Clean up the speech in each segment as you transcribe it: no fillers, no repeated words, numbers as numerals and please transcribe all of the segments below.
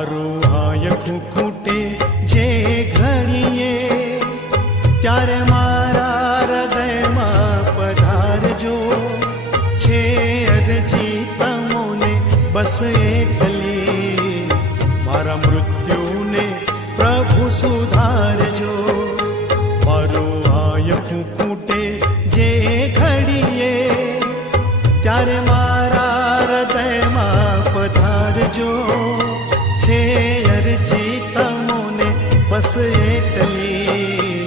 મારું હાયકું ખૂટે જે ઘડીએ, ત્યારે મારા હૃદયમાં પધારજો. છે અરજી તમોને બસ એકલી, મારા મૃત્યુને પ્રભુ સુધારજો. મારું હાયકું ખૂટે જે ઘડીએ, ત્યારે મારા હૃદયમાં પધારજો. છે અરજી તમોને બસ એટલી,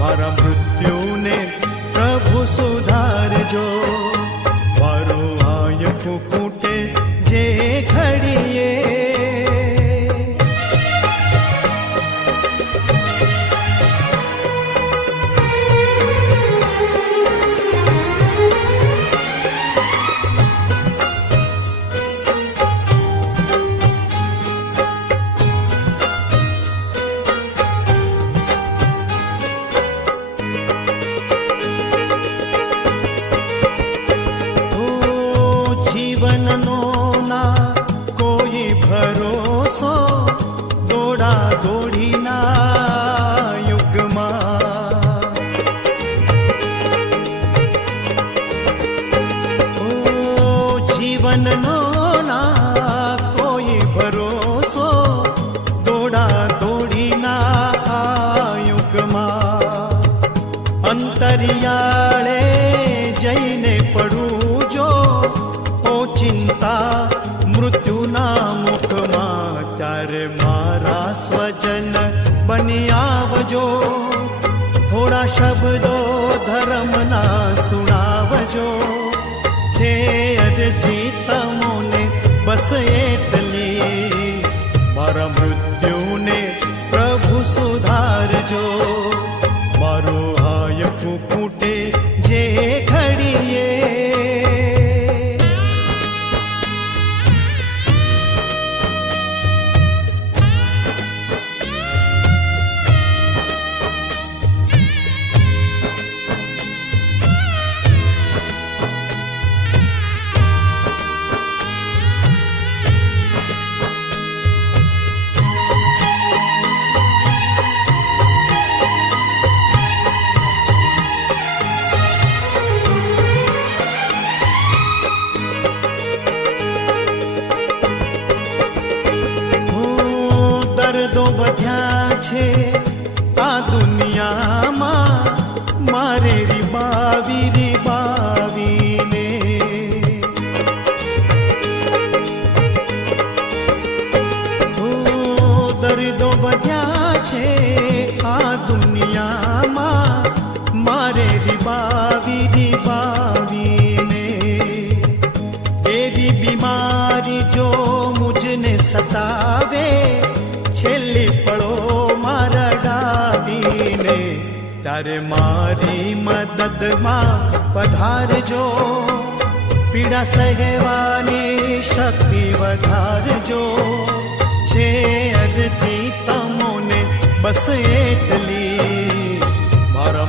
મારા મૃત્યુને પ્રભુ સુધારજો. મારું હાયકું ખૂટે જે ઘડીએ. જીવનનો ના કોઈ ભરોસો, દોડા દોડીના યુગમાં. જીવનનો ના કોઈ ભરોસો, દોડા દોડીના યુગમાં. અંતરિયાળે જઈને પડું જો ચિંતા મૃત્યુના મુખમાં, ત્યારે મારા સ્વજન બની આવજો. થોડા શબ્દો ધર્મના સુણાવજો. છે અરજી તમોને બસ એટલી, મારા મૃત્યુને પ્રભુ સુધારજો. મારું હાયકું ખૂટે જે ઘડીએ. દર્દો વધ્યા છે આ દુનિયામાં, મારે રીબાવી રીબાવીને. દર્દો વધ્યા છે આ દુનિયામાં, મારે રીબાવી રીબાવીને. એવી બીમારી જો મુજને સતાવે, છેલ્લી પળો મારા ડાવીને, ત્યારે મારી મદદમાં પધારજો. પીડા સહેવાની શક્તિ વધારજો. છે અરજી તમોને બસ એટલી, મારા